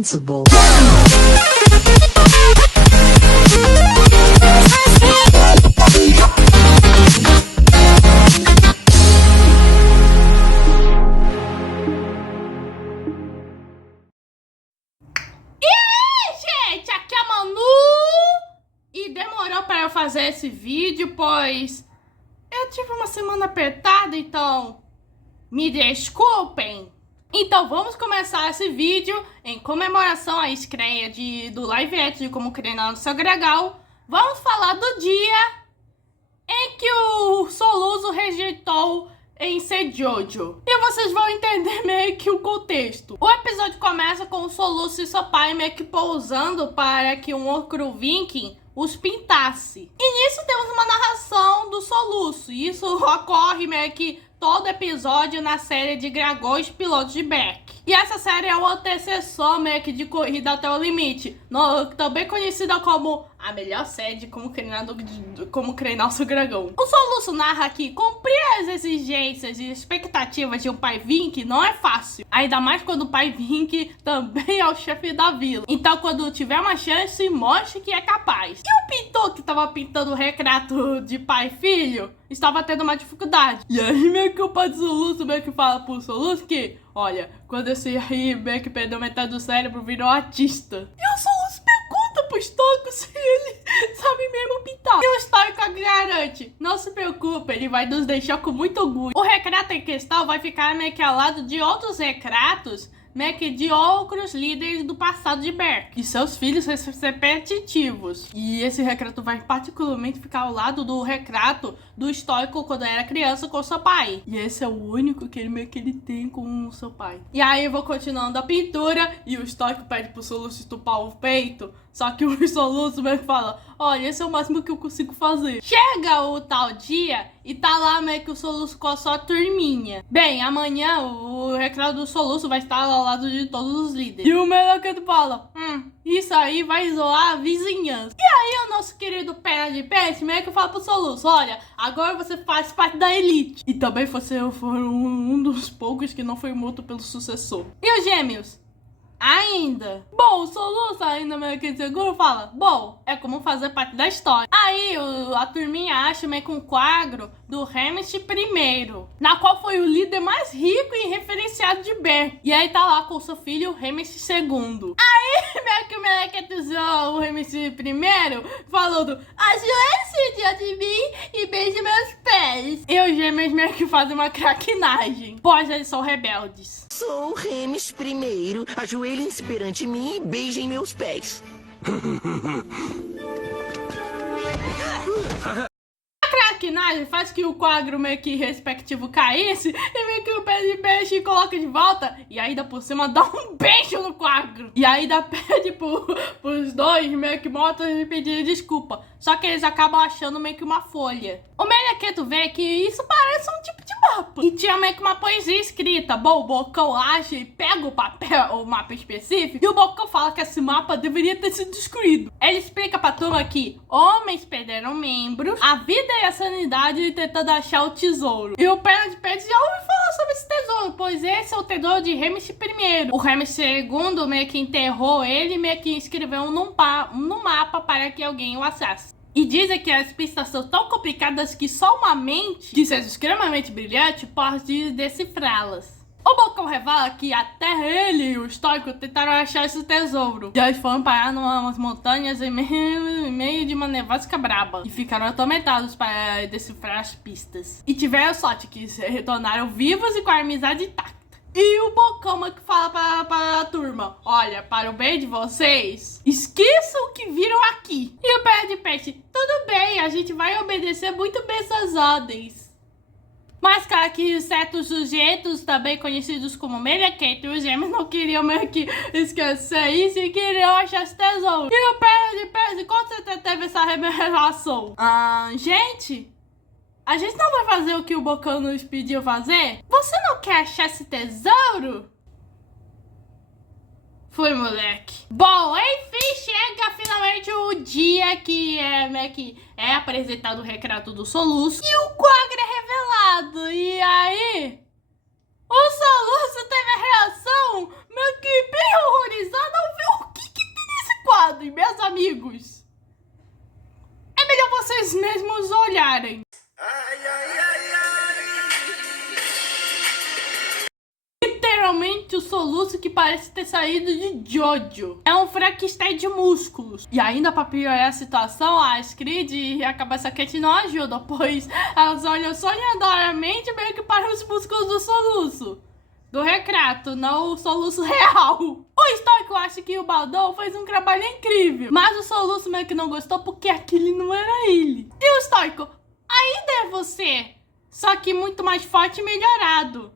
Invincible. Gente, aqui é a Manu e demorou para eu fazer esse vídeo, pois eu tive uma semana apertada, então me desculpem. Então vamos começar esse vídeo em comemoração à estreia do live action de Como Treinar Seu Dragão. Vamos falar do dia em que o Soluço rejeitou em ser Jojo. E vocês vão entender meio que o contexto. O episódio começa com o Soluço e seu pai meio que pousando para que um outro viking os pintasse. E nisso temos uma narração do Soluço. E isso ocorre meio que todo episódio na série de Dragões Pilotos de Berk. E essa série é o antecessor meio que de Corrida até o Limite, também conhecida como a melhor série de Como Treinar Seu Dragão. O Soluço narra que cumprir as exigências e expectativas de um pai Vink não é fácil. Ainda mais quando o pai Vink também é o chefe da vila. Então quando tiver uma chance, mostre que é capaz. E o pintor que estava pintando o retrato de pai e filho estava tendo uma dificuldade. E aí meio que o pai do Soluço meio que fala pro Soluço que, olha, quando esse aí meio que perdeu metade do cérebro, virou artista. E o Soluço pergunta pro Stoico se ele sabe mesmo pintar. E o Stoico garante, não se preocupe, ele vai nos deixar com muito orgulho. O retrato em questão vai ficar meio que ao lado de outros retratos, meio que de outros líderes do passado de Berk e seus filhos repetitivos. E esse retrato vai particularmente ficar ao lado do retrato do Stoico quando era criança com seu pai. E esse é o único que ele tem com o seu pai. E aí eu vou continuando a pintura e o Stoico pede pro Soluço estupar o peito. Só que o Soluço meio que fala, olha, esse é o máximo que eu consigo fazer. Chega o tal dia e tá lá meio que o Soluço com a sua turminha. Bem, amanhã o retrato do Soluço vai estar ao lado de todos os líderes. E o Melequeto fala, isso aí vai zoar a vizinhança. E aí o nosso querido Perna de Peixe meio que fala pro Soluço, olha, agora você faz parte da elite. E também você foi um dos poucos que não foi morto pelo sucessor. E os gêmeos? Ainda. Bom, o Soluço ainda meio que seguro fala, bom, é como fazer parte da história. Aí a turminha acha meio que um quadro do Hamish I, na qual foi o líder mais rico e referenciado de Berk. E aí tá lá com o seu filho, o Hamish II. Aí meio que o Melequetuzão, o Hamish I, falando, ajoelhe-se diante de mim e beije meus pés. E os gêmeos meio que fazem uma craquinagem, pois eles são rebeldes. Sou Hamish I. Ajoelhem-se perante mim e beijem meus pés. A craquinagem faz que o quadro meio que respectivo caísse e meio que o pé de peixe coloca de volta e ainda por cima dá um beijo no quadro. E ainda pede pros dois meio que mortos e pedir desculpa. Só que eles acabam achando meio que uma folha. O Melequeto vê que isso parece um tipo de mapa. E tinha meio que uma poesia escrita. Bom, o Bocão acha e pega o papel, o mapa específico, e o Bocão fala que esse mapa deveria ter sido destruído. Ele explica pra turma que homens perderam membros, a vida e a sanidade tentando achar o tesouro. E o Perna de Peixe já ouviu falar sobre esse tesouro, pois esse é o tesouro de Hamish I. O Hamish II meio que enterrou ele e meio que escreveu no mapa para que alguém o acesse. E dizem que as pistas são tão complicadas que só uma mente, que seja extremamente brilhante, pode decifrá-las. O Bocão revela que até ele e o Stoico tentaram achar esse tesouro. E eles foram parar numas montanhas em meio de uma nevasca braba. E ficaram atormentados para decifrar as pistas. E tiveram sorte que retornaram vivos e com a amizade intacta. E o Bocão que fala para a turma, olha, para o bem de vocês, esqueçam o que viram aqui. E o Perna de Peixe, tudo bem, a gente vai obedecer muito bem essas ordens. Mas, cara, que certos sujeitos, também conhecidos como Melequeto e os gêmeos, não queriam meio que esquecer isso e queriam achar esse tesouro. E o Perna de Peixe, quando você teve essa revelação? Gente... A gente não vai fazer o que o Bocão nos pediu fazer? Você não quer achar esse tesouro? Foi, moleque. Bom, enfim, chega finalmente o dia que é apresentado o retrato do Soluço. E o quadro é revelado. E aí... O Soluço teve a reação meio que bem horrorizada ao literalmente o soluço que parece ter saído de Jojo. É um Frankenstein de músculos. E ainda pra piorar a situação, a Screed e a cabeça quente não ajudam, pois elas olham sonhadoramente meio que para os músculos do soluço. Do retrato, não o soluço real. O Stoico acha que o Baldão fez um trabalho incrível, mas o soluço meio que não gostou porque aquele não era ele. E o Stoico, ainda é você, só que muito mais forte e melhorado.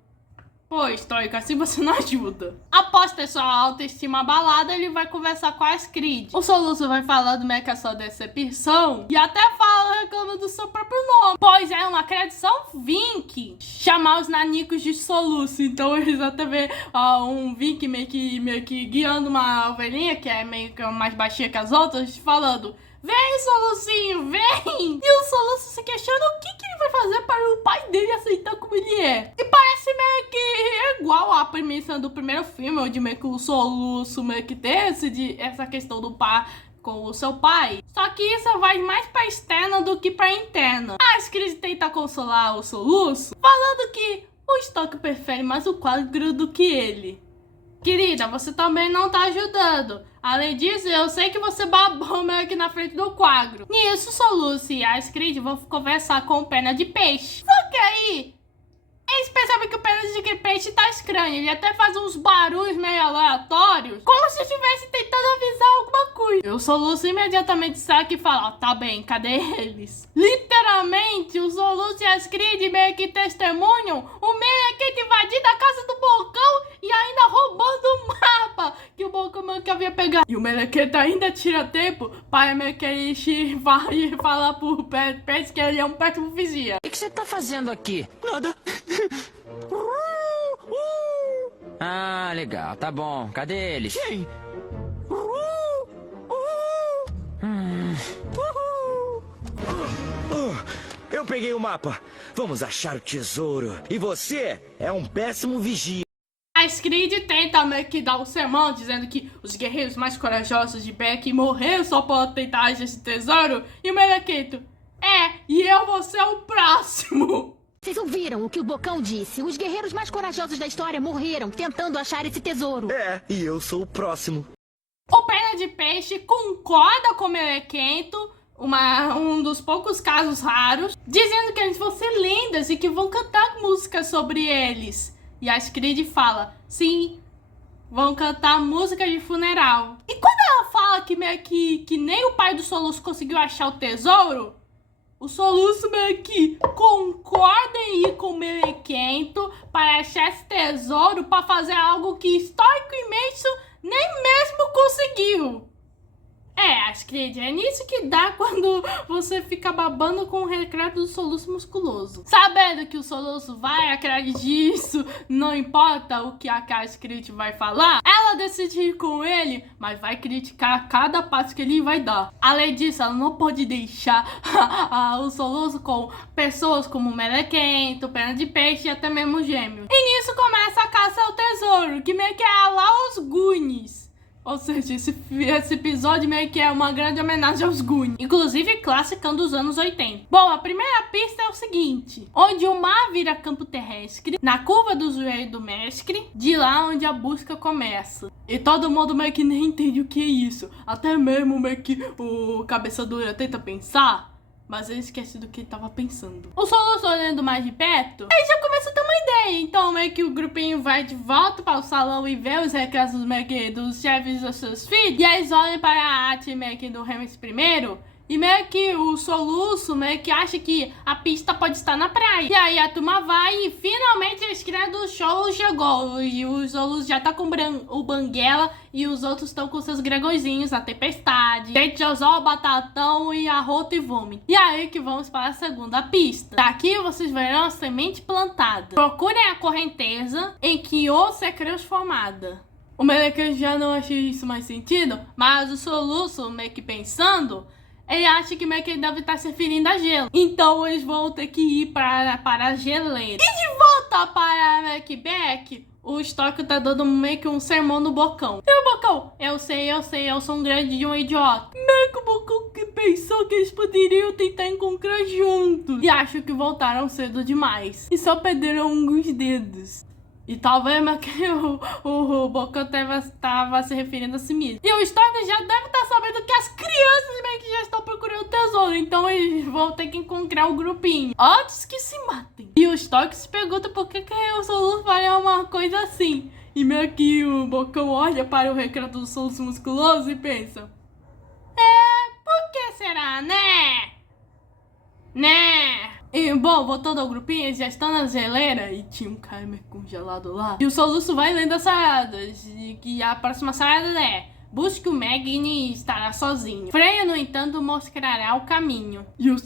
Pô, Stoico, assim você não ajuda. Após ter sua autoestima abalada, ele vai conversar com a Screed. O soluço vai falando meio que a sua decepção e até fala reclama do seu próprio nome, pois é uma tradição Vink chamar os nanicos de soluço. Então eles até vê um Vink meio que guiando uma ovelhinha que é meio que mais baixinha que as outras, falando: vem, Solucinho, vem! E o Soluço se questiona o que ele vai fazer para o pai dele aceitar como ele é. E parece meio que igual a premissa do primeiro filme, onde meio que o Soluço meio que tem essa questão do pai com o seu pai. Só que isso vai mais pra externa do que pra interna. A Screed tenta consolar o Soluço, falando que o Stoico prefere mais o quadro do que ele. Querida, você também não tá ajudando. Além disso, eu sei que você babou meio aqui na frente do quadro. Nisso, Soluço e a Screed vão conversar com o Perna de Peixe. Só que aí, eles percebem que o Perna de Peixe tá estranho. Ele até faz uns barulhos meio aleatórios, como se estivesse tentando avisar alguma coisa. E o Soluço imediatamente saca e fala: tá bem, cadê eles? Literalmente, o Soluço e a Screed meio que testemunham o Melequento invadindo a casa do Bocão e ainda roubando o mapa que o Bocão meio que havia pegado. E o Melequento ainda tira tempo para meio que ele falar pro Pet que ele é um péssimo vigia. O que você tá fazendo aqui? Nada. Ah, legal, tá bom. Cadê eles? Quem? Eu peguei o mapa. Vamos achar o tesouro. E você é um péssimo vigia. A Screed tenta meio que dar um sermão dizendo que os guerreiros mais corajosos de Beck morreram só para tentar achar esse tesouro. E o Melequento: e eu vou ser o próximo. Vocês ouviram o que o Bocão disse? Os guerreiros mais corajosos da história morreram tentando achar esse tesouro. E eu sou o próximo. O Perna de Peixe concorda com o Melequento, um dos poucos casos raros, dizendo que eles vão ser lendas e que vão cantar músicas sobre eles. E a Screed fala: sim, vão cantar música de funeral. E quando ela fala que meio que nem o pai do Soluço conseguiu achar o tesouro, o Soluço meio que concorda em ir com o Melequento para achar esse tesouro, para fazer algo que Stoico e Mason nem mesmo conseguiu. A Screed, é nisso que dá quando você fica babando com o retrato do Soluço musculoso. Sabendo que o Soluço vai atrás disso, não importa o que a Screed vai falar, ela decide ir com ele, mas vai criticar cada passo que ele vai dar. Além disso, ela não pode deixar o Soluço com pessoas como o Melequento, Perna de Peixe e até mesmo o Gêmeo. E nisso começa a caça ao tesouro, que meio que é lá os Goonies. Ou seja, esse episódio meio que é uma grande homenagem aos Goonies. Inclusive, clássica dos anos 80. Bom, a primeira pista é o seguinte: onde o mar vira campo terrestre, na curva do joelho do mestre, de lá onde a busca começa. E todo mundo meio que nem entende o que é isso. Até mesmo meio que o cabeça dura tenta pensar, mas ele esquece do que ele tava pensando. O Soluço olhando mais de perto, aí já começa a ter uma ideia. Então meio que o grupinho vai de volta para o salão e vê os recados meio que dos chefes dos seus filhos. E aí eles olham para a arte meio que do Hermes I. E meio que o Soluço meio que acha que a pista pode estar na praia. E aí a turma vai e finalmente a estreia do show chegou. E o Soluço já tá com o Banguela e os outros estão com seus dragõezinhos, a Tempestade, Tentosol, Batatão e a Rota e Vômito. E aí que vamos para a segunda pista. Daqui vocês verão a semente plantada. Procurem a correnteza em que Osso é transformada. O Melequento já não acha isso mais sentido, mas o Soluço meio que pensando, ele acha que meio que ele deve estar se referindo a gelo. Então eles vão ter que ir para a geleira. E de volta para Macbeth, o Stoico tá dando meio que um sermão no Bocão. E o Bocão: eu sei, eu sou um grande de um idiota. Meio que o Bocão que pensou que eles poderiam tentar encontrar juntos. E acho que voltaram cedo demais. E só perderam alguns dedos. E talvez o Bocão tava se referindo a si mesmo. E o Stork já deve estar sabendo que as crianças meio que já estão procurando o tesouro. Então eles vão ter que encontrar o grupinho antes que se matem. E o Stork se pergunta por que o Soluço faria uma coisa assim. E meio que o Bocão olha para o retrato do Soluço musculoso e pensa: por que será, né? E, bom, voltando ao grupinho, eles já estão na geleira e tinha um Kaimer congelado lá. E o Soluço vai lendo as saradas. E que a próxima sarada é: busque o Magni e estará sozinho. Freya, no entanto, mostrará o caminho. E o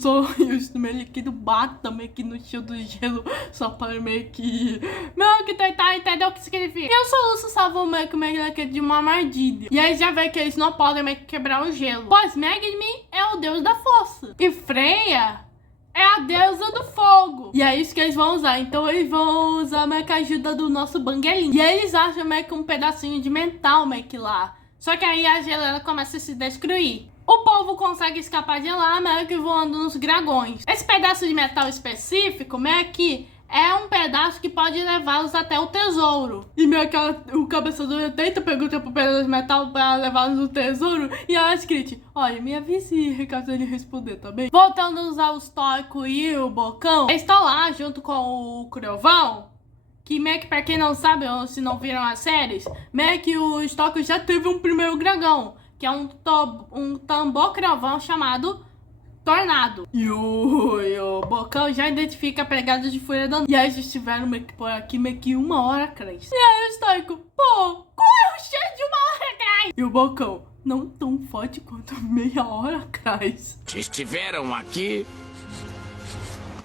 Melequido bata meio que no chão do gelo, só para meio que tentar entender o que significa. E o Soluço salvou meio que o Melequido de uma armadilha. E aí já vê que eles não podem meio que quebrar o gelo, pois Magni é o deus da força. E Freya é a deusa do fogo. E é isso que eles vão usar. Então eles vão usar meio que a ajuda do nosso Banguelinho. E aí eles acham meio que um pedacinho de metal meio que lá. Só que aí a geleira começa a se destruir. O povo consegue escapar de lá meio que voando nos dragões. Esse pedaço de metal específico meio que é um pedaço que pode levá-los até o tesouro. E meio que o cabeçador tenta perguntar pro pedaço de metal pra levá-los no tesouro. E a Skrit: olha, me avise caso ele responder, tá bem? Voltando a usar o Stoico e o Bocão, eles estão lá junto com o Crovão. Que meio que, pra quem não sabe ou se não viram as séries, meio que o Stoico já teve um primeiro dragão, que é um tambor crovão chamado Tornado. E o Bocão já identifica a pegada de fúria da noite. E aí eles estiveram meio que por aqui meio que 1 hora atrás. E aí o Stoico: pô, qual é o cheiro de 1 hora atrás? E o Bocão: não tão forte quanto meia hora atrás. Estiveram aqui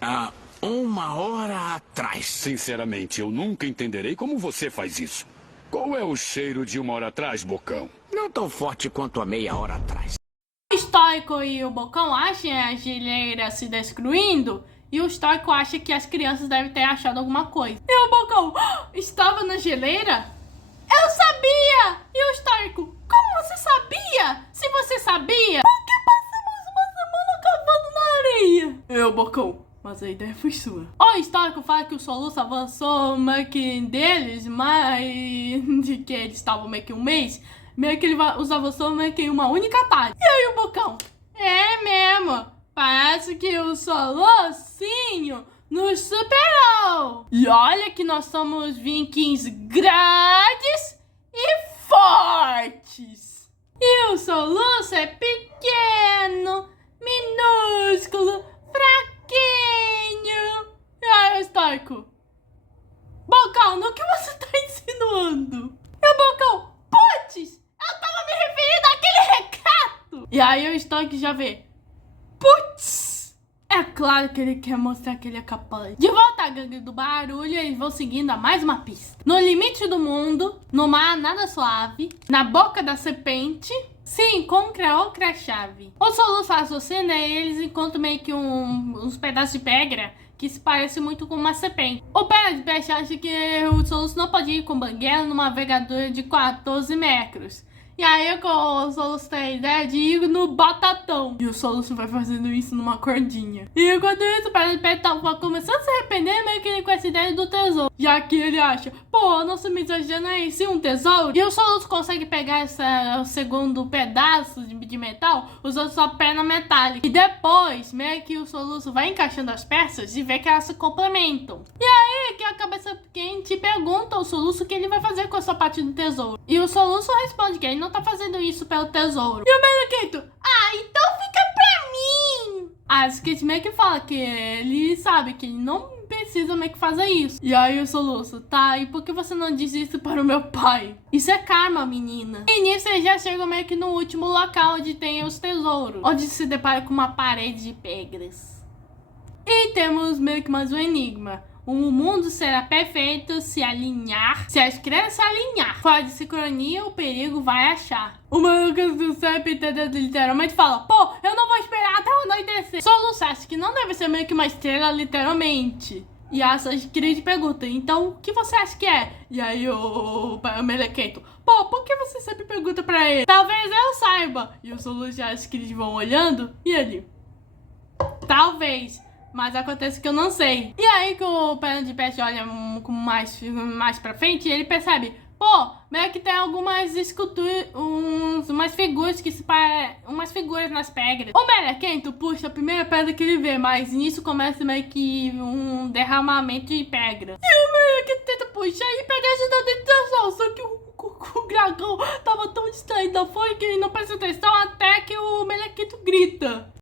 há 1 hora atrás. Sinceramente, eu nunca entenderei como você faz isso. Qual é o cheiro de 1 hora atrás, Bocão? Não tão forte quanto há meia hora atrás. O Stoico e o Bocão acham a geleira se destruindo. E o Stoico acha que as crianças devem ter achado alguma coisa. E o Bocão: estava na geleira? Eu sabia! E o Stoico: como você sabia? Se você sabia, por que passamos uma semana cavando na areia? E o Bocão: mas a ideia foi sua. O Stoico fala que o Soluço avançou meio que deles, mas de que eles estavam meio que 1 mês. Meio que ele os avançou meio que em uma única tarde. E aí o Bocão: é mesmo, parece que o Solucinho nos superou. E olha que nós somos vikings grandes e fortes. E o Soluço é pequeno, minúsculo, fraquinho. E aí o Stoico: Bocão, no que você tá insinuando? E o Bocão: putz, eu tava me referindo àquele recato. E aí o Stoico já vê: putz, é claro que ele quer mostrar que ele é capaz. De volta à gangue do barulho, eles vão seguindo a mais uma pista. No limite do mundo, no mar nada suave, na boca da serpente, se encontra outra chave. O Soluço raciocina e eles encontram meio que uns pedaços de pedra que se parece muito com uma serpente. O Pera de Peixe acha que o Soluço não pode ir com Banguela numa navegadora de 14 metros. E aí o Soluço tem a ideia de ir no Batatão. E o Soluço vai fazendo isso numa cordinha. E enquanto isso, o Pera de Peixe tá começando a se arrepender meio que com essa ideia do tesouro. Já que ele acha: pô, a nossa missão já não é em si um tesouro. E o Soluço consegue pegar o segundo pedaço de metal usando sua perna metálica. E depois, meio que o Soluço vai encaixando as peças e vê que elas se complementam. E aí que a cabeça quente pergunta ao Soluço o que ele vai fazer com essa parte do tesouro. E o Soluço responde que ele não tá fazendo isso pelo tesouro. E o Melequito: então fica pra mim. A Skit meio que fala que ele sabe que ele não precisa meio que fazer isso. E aí o Soluço: tá, e por que você não diz isso para o meu pai? Isso é karma, menina. E nisso ele já chega meio que no último local onde tem os tesouros, onde se depara com uma parede de pedras. E temos meio que mais um enigma. O mundo será perfeito se as crianças se alinhar. Fora de sincronia, o perigo vai achar. O Lucas do Cep literalmente fala: pô, eu não vou esperar até o anoitecer. Soluço acha que não deve ser meio que uma estrela, literalmente. E a Skrit pergunta: então o que você acha que é? E aí o Melequento: pô, por que você sempre pergunta pra ele? Talvez eu saiba. E o Soluço e a Skrit vão olhando e ele: talvez. Mas acontece que eu não sei. E aí que o Perna de Peixe olha mais pra frente, ele percebe, pô, meio que tem algumas esculturas, umas figuras que se parecem, umas figuras nas pedras. O Melequento puxa a primeira pedra que ele vê, mas nisso começa meio que um derramamento de pedra. E o Melequento tenta puxar e pega ajuda dentro da sala, só que o dragão tava tão distraído, foi que ele não presta atenção até que o Melequento grita.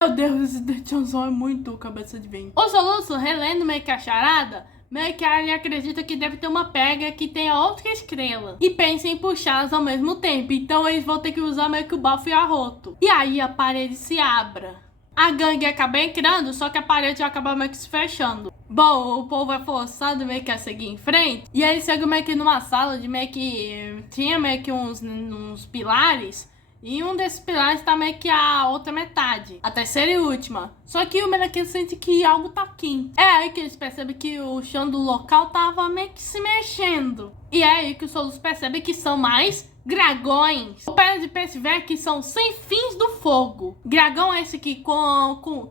Meu Deus, esse Detianzão é muito cabeça de vento. O Soluço, relendo meio que a charada, meio que ele acredita que deve ter uma pedra que tenha outra estrela. E pensa em puxá-las ao mesmo tempo. Então eles vão ter que usar meio que o bafo e arroto. E aí a parede se abra. A gangue acaba entrando, só que a parede acaba meio que se fechando. Bom, o povo é forçado meio que a seguir em frente. E aí chega meio que numa sala de meio que... tinha meio que uns pilares. E um desses pilares tá meio que a outra metade. A terceira e última. Só que o Melequento sente que algo tá quente. É aí que eles percebem que o chão do local tava meio que se mexendo. E é aí que o Soluço percebe que são mais dragões. O Perna de Peixe vê que são sem fins do fogo. Dragão é esse que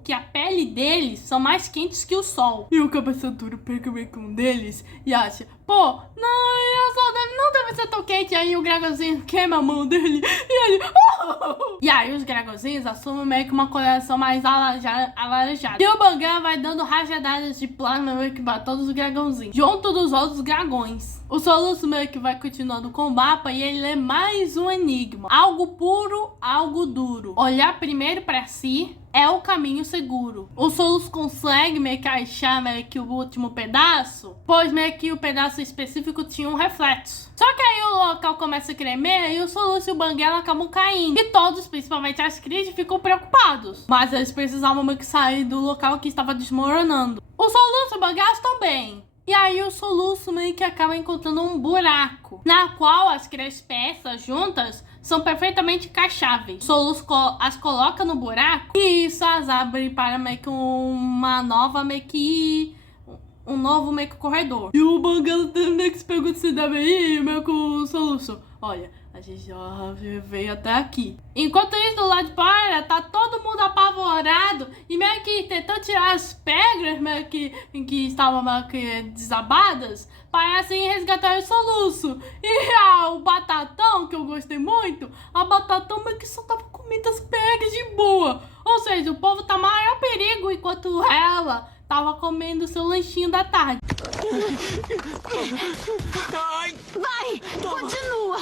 que a pele deles são mais quentes que o sol. E o cabeça duro pega meio que um deles e acha, pô, não, o sol dele não deve ser tão quente. Aí o dragãozinho queima a mão dele e ele... E aí os dragãozinhos assumem meio que uma coloração mais alaranjada. E o Bangan vai dando rajadadas de plasma meio que pra todos os dragãozinhos, junto dos outros dragões. O Soluço meio que vai continuando com o mapa e ele lê mais um enigma. Algo puro, algo duro. Olhar primeiro pra si é o caminho seguro. O Soluço consegue meio que achar meio que o último pedaço, pois meio que o pedaço específico tinha um reflexo. Só que aí o local começa a tremer e o Soluço e o Banguela acabam caindo. E todos, principalmente as Cris, ficam preocupados. Mas eles precisavam meio que sair do local que estava desmoronando. O Soluço e o Banguela estão bem. E aí o Soluço meio que acaba encontrando um buraco, na qual as três peças juntas são perfeitamente encaixáveis. O Soluço as coloca no buraco e isso as abre para meio que uma nova um novo meio que corredor. E o Banguela meio que se pergunta se deve ir meio que o Soluço. Olha, a gente já veio até aqui. Enquanto isso, do lado de fora, tá todo mundo apavorado e meio que tentando tirar as pedras meio que estavam meio que desabadas para assim resgatar o Soluço. E o Batatão, que eu gostei muito, a Batatão meio que só tava comendo as pedras de boa. Ou seja, o povo tá maior perigo enquanto ela tava comendo seu lanchinho da tarde. Vai, continua.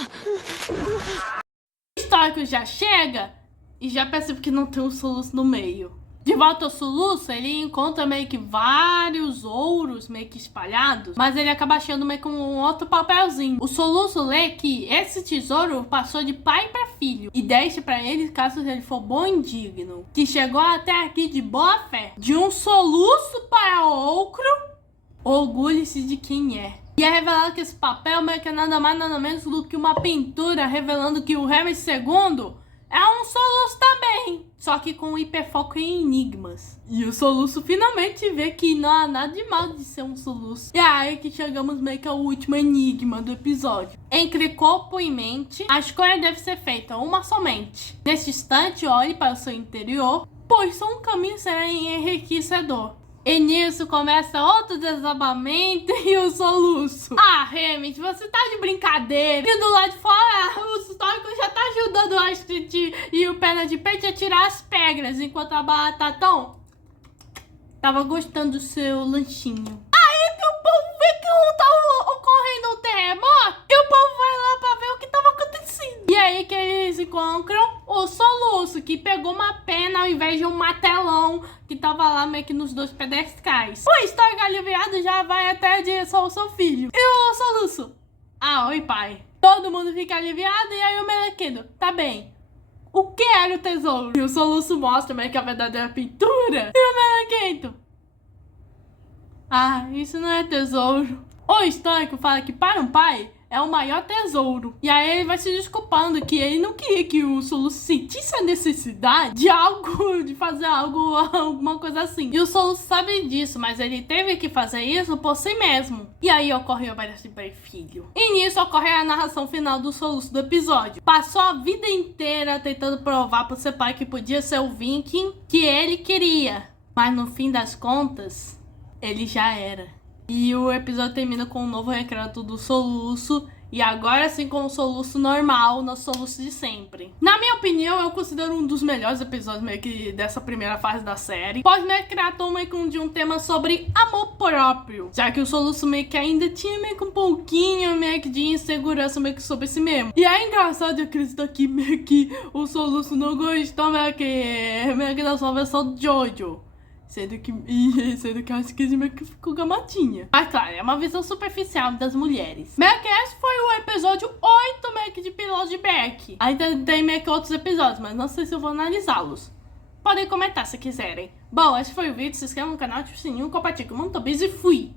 O Histórico já chega e já percebe que não tem um Soluço no meio. De volta ao Soluço, ele encontra meio que vários ouros meio que espalhados, mas ele acaba achando meio que um outro papelzinho. O Soluço lê que esse tesouro passou de pai para filho e deixa para ele caso ele for bom e digno, que chegou até aqui de boa fé. De um Soluço para outro, orgulhe-se de quem é. E é revelado que esse papel meio que é nada mais nada menos do que uma pintura revelando que o Hermes II é um Soluço também, só que com hiperfoco em enigmas. E o Soluço finalmente vê que não há nada de mal de ser um Soluço. E é aí que chegamos meio que ao último enigma do episódio. Entre corpo e mente, a escolha deve ser feita uma somente. Neste instante, olhe para o seu interior, pois só um caminho será enriquecedor. E nisso começa outro desabamento e o Soluço. Ah, Hermes, você tá de brincadeira. E do lado de fora, o Histórico já tá ajudando o Astrid e o Perna de Peixe a tirar as pedras, enquanto a Batatão tava gostando do seu lanchinho. Aí que o povo vê que tava ocorrendo um terremoto e o povo vai lá pra ver o que tava acontecendo. E aí que eles encontram o Soluço, que pegou uma pena ao invés de um martelão que tava lá meio que nos dois pedestais. O Histórico aliviado já vai até a direção ao seu filho. E o Soluço: ah, oi pai. Todo mundo fica aliviado e aí o Melequento: tá bem, o que era o tesouro? E o Soluço mostra meio que a verdadeira pintura. E o Melequento: ah, isso não é tesouro. O Histórico fala que para um pai é o maior tesouro. E aí ele vai se desculpando que ele não queria que o Soluço sentisse a necessidade de algo, de fazer algo, alguma coisa assim. E o Soluço sabe disso, mas ele teve que fazer isso por si mesmo. E aí ocorre a Obra-se Bem Filho. E nisso ocorre a narração final do Soluço do episódio. Passou a vida inteira tentando provar pro seu pai que podia ser o Viking que ele queria. Mas no fim das contas, ele já era. E o episódio termina com um novo retrato do Soluço. E agora sim com o Soluço normal, nosso Soluço de sempre. Na minha opinião, eu considero um dos melhores episódios meio que dessa primeira fase da série. Pois meio que tratou meio que de um tema sobre amor próprio. Já que o Soluço meio que ainda tinha meio que um pouquinho meio que de insegurança meio que sobre si mesmo. E é engraçado, eu acredito que meio que o Soluço não gostou meio que da sua versão de Jojo. Sendo que a Skizzy meio que ficou gamatinha. Mas claro, é uma visão superficial das mulheres. Meio que esse foi o episódio 8 meio que de piloto de Beck. Ainda tem meio que outros episódios, mas não sei se eu vou analisá-los. Podem comentar se quiserem. Bom, esse foi o vídeo. Se inscreva no canal, ative o sininho, compartilhe com o Mundo e fui!